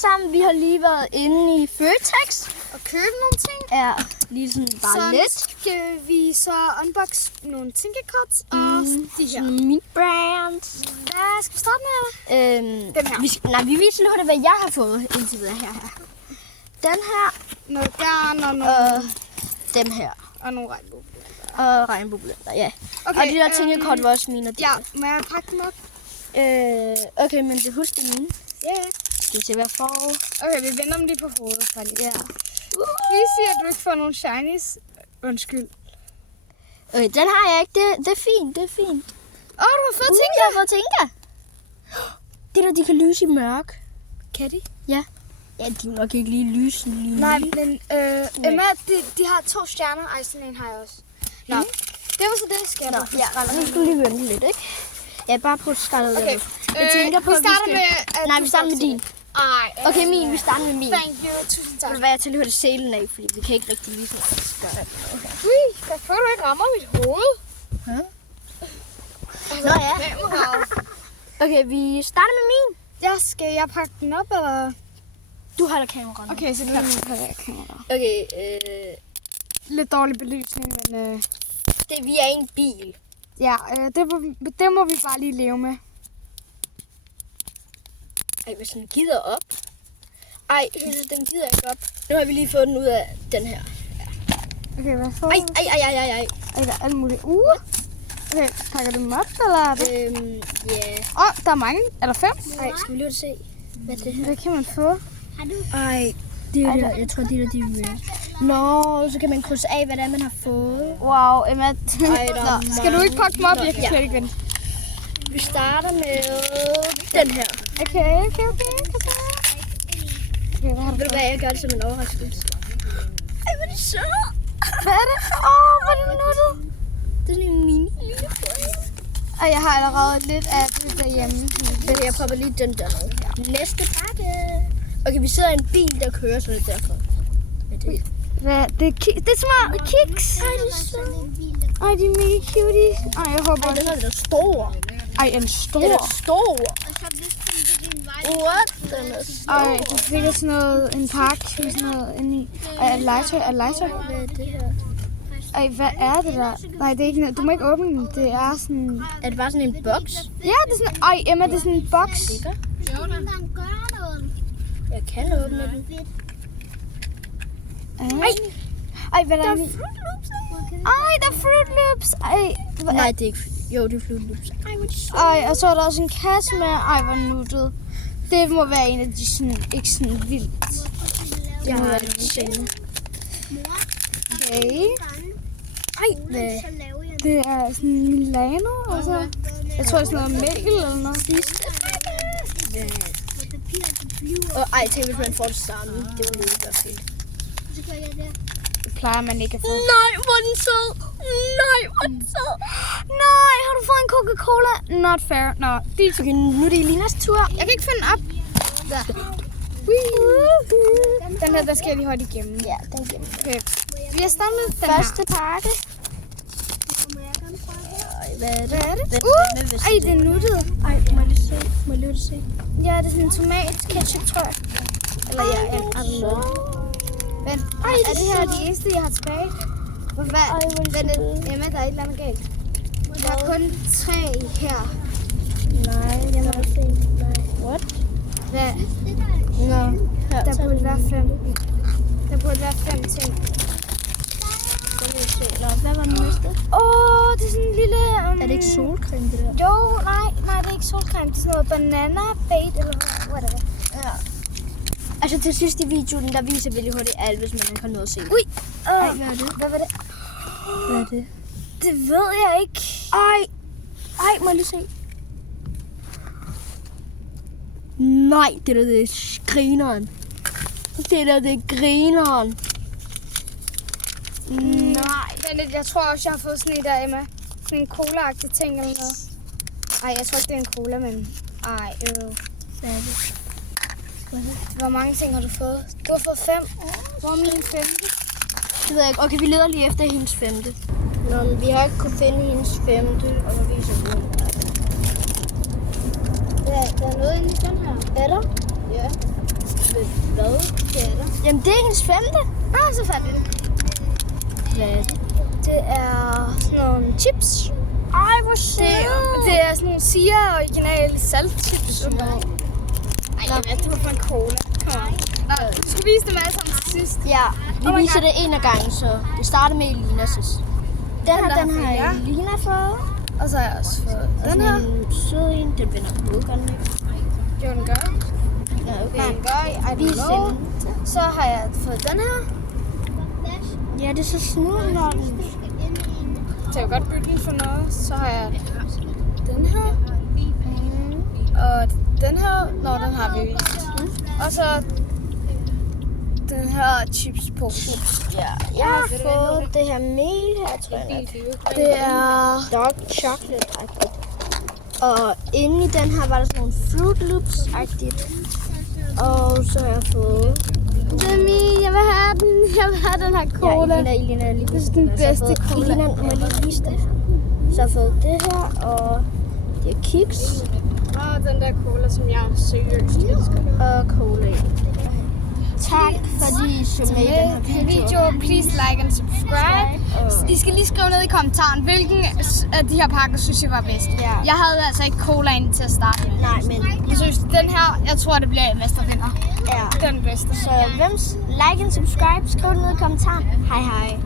Sammen, vi har lige været inde i Føtex og købe nogle ting. Ja, lige sådan bare så lidt. Så skal vi så unbox nogle tænkekorts og de her. Meat brands. Hvad skal vi starte med? Den her. Vi viser lige hvad jeg har fået indtil videre her. Den her. Noget garn og noget. Dem her. Og nogle regnbueblender. Og regnbueblender, ja. Okay, og de der tænkekort var også mine. Ja, må jeg pakke dem op? Okay, men det husk det mine. Ja, ja. Skal vi se, hvad jeg får? Okay, vi vender dem lige på hovedet. Ja. Vi siger, at du ikke får nogle shinies. Undskyld. Okay, den har jeg ikke. Det er fint, det er fint. Du har fået Tinka. Jeg har fået Tinka. Det der, de kan lyse i mørk. Kan de? Ja. Ja, de må nok ikke lige lyse lige. Nej, men Emma, de har 2 stjerner. Ej, sådan en har jeg også. Nå, det var så det, jeg skal. Nu skal vi lige vente lidt, ikke? Ja, bare på skraldet. Okay. Jeg tænker på, vi starter med... Nej, vi starter med din. Okay, vi starter med min. Thank you, tusind tak. Det vil være, jeg tilhørte selen af, fordi vi kan ikke rigtig lige sådan gøre det. Okay. Jeg føler, du ikke rammer mit hoved. Hæ? Nå ja. Okay, vi starter med min. Skal jeg pakke den op, eller? Du holder kameraet. Okay, så nu holder jeg kameraet. Okay, lidt dårlig belysning, men... vi er i en bil. Ja, det må vi bare lige leve med. Ej, hvis den gider op. Ej, den gider ikke op. Nu har vi lige fået den ud af den her. Ja. Okay, hvad får Ej. Ej, der er alt muligt. Okay, pakker du dem op, eller? Ja. Der er mange. Er der 5? Ej, skal vi lige se, hvad det her? Hvad kan man få? Ej, det er der. Jeg tror, det er de er. Nå, så kan man krydse af, hvad det er, man har fået. Wow, Emma. Ej, skal du ikke pakke dem op? Jeg kan slet ikke vente. Vi starter med den her. Okay, hvad har du? Ved du hvad, jeg gør det som en overraskelse. Ej, hvor er det så? Hvad er det? Hvor er det nuttet? Det er sådan en mini. Og jeg har allerede lidt af det derhjemme. Okay, jeg popper lige den der ned. Næste pakke. Okay, vi sidder i en bil, der kører, så det er derfor. Hvad? Det er små kiks. Ej, det er så. Ej, de er mega cuties. Ej, jeg håber den er stor. Ej, en stor. Den er stor. What? Den er stor. Ej, det fik sådan noget, en pakke med sådan noget inde i. Ej, er det legetøj? Hvad er det her? Ej, hvad er det der? Nej, det er ikke noget. Du må ikke åbne den. Det er sådan... Er det bare sådan en boks? Ja, det er sådan... Ej, Emma, det er sådan en boks. Jeg kan åbne den. Ej, hvad der er i? Ej, der er Fruit Loops. Ej, Nej, det er ikke... Jo, det er Fruit Loops. Ej, og så er der også en kasse med. Ej, hvor nuttet. Det må være en af de sådan, ikke sådan vildt. Det må være lidt sjældent. Okay. Ej, hvad? Det er sådan en Milano, og så... Jeg tror, det er sådan noget mælk eller noget. Ej, tænk, hvis man får det samme. Det var mega fint. Det plejer man ikke at få. Nej, hvor er den sød. Nej, hvor er den sød. Nej, har du fået en Coca-Cola? Not fair. Nå, Okay, nu er det Elinas tur. jeg kan ikke finde den op. Der. Den her, der skal jeg lige holde igennem. Ja, den igennem. Okay. Vi har startet med den Første pakke. Hvad er det? Hvad er det? Hvad Ej, det er nuttet. Ej, må jeg lige se? Må jeg lige se? Ja, det er sådan en tomat ketchup, tror jeg. Eller ja, I don't know. Men er det her de eneste, jeg har tilbage? Emma, der er et eller andet galt. Der er kun 3 her. Nej, det må jeg se. Nej. What? Hvad? Nå, her Der burde være 5. Der burde være 5 ting. Nå, hvad var den næste? Det er sådan en lille... Er det ikke solcreme, det der? Jo, nej, det er ikke solcreme. Det er sådan noget banana bait, eller whatever. Ja. Altså til sidst i videoen, der viser vi lige hurtigt alt, hvis man kan nå at se det. Ui! Ej, hvad er det? Hvad var det? Hvad er det? Det ved jeg ikke. Ej, må jeg lige se? Nej, det er grineren. Det er grineren. Nej. Jeg tror også, jeg har fået sådan en der, Emma. Sådan en cola-agtig ting eller noget. Ej, jeg tror ikke, det er en cola, men... Ej, Hvad er det? Hvor mange ting har du fået? Du har fået 5. Hvor er min 5? Det ved jeg ikke. Okay, vi leder lige efter hendes 5. Nå, men vi har ikke kunnet finde hendes 5. Og så viser vi den. Der er noget inde i den her. Er der? Ja. Hvad? Det er der. Jamen, det er ens 5. Så fandt jeg det. Hvad er det? Det er sådan nogle chips. Ej, hvor sødt. Det er sådan nogle Sia originale saltchips. Ej, jeg ved, det var for en cola. Kom on. Nå, du skal vise dem alle sammen til sidst. Ja, vi viser det en af gangen, så det starter med Elina sidst. Den har Elina fået. Og så har jeg også fået den her. En sød en, den vender hovedgånden ikke. Jo, den gør. Ja, okay. Den gør. Vi sender. Så har jeg fået den her. Ja, det er så snudt, når den. Så jeg kan godt bytte den for noget. Så har jeg den her. Og den her. Nå, den har vi vist. Og så den her chips. Ja, jeg har fået det her mel her, tror jeg. Det er... Dark chocolate-agtigt. Og inde i den her var der sådan nogle Fruit Loops-agtigt. Og så har jeg fået... Demi, jeg vil have den. Jeg vil have den her cola. Ja, Elina er lige Det er den bedste cola. Elina, må jeg lige vise det. Så har jeg fået det her, og det er kiks Og den der cola, som jeg seriøst elsker. og cola. Tak, fordi I så med i den her video. Please like and subscribe. I skal lige skrive ned i kommentaren, hvilken af de her pakker synes I var bedst. Ja. Jeg havde altså ikke colaen til at starte med. Nej, men Jeg synes, den her, jeg tror, det bliver mestervinder. ja. Den bedste. Så like and subscribe, skriv det ned i kommentaren. Hej hej.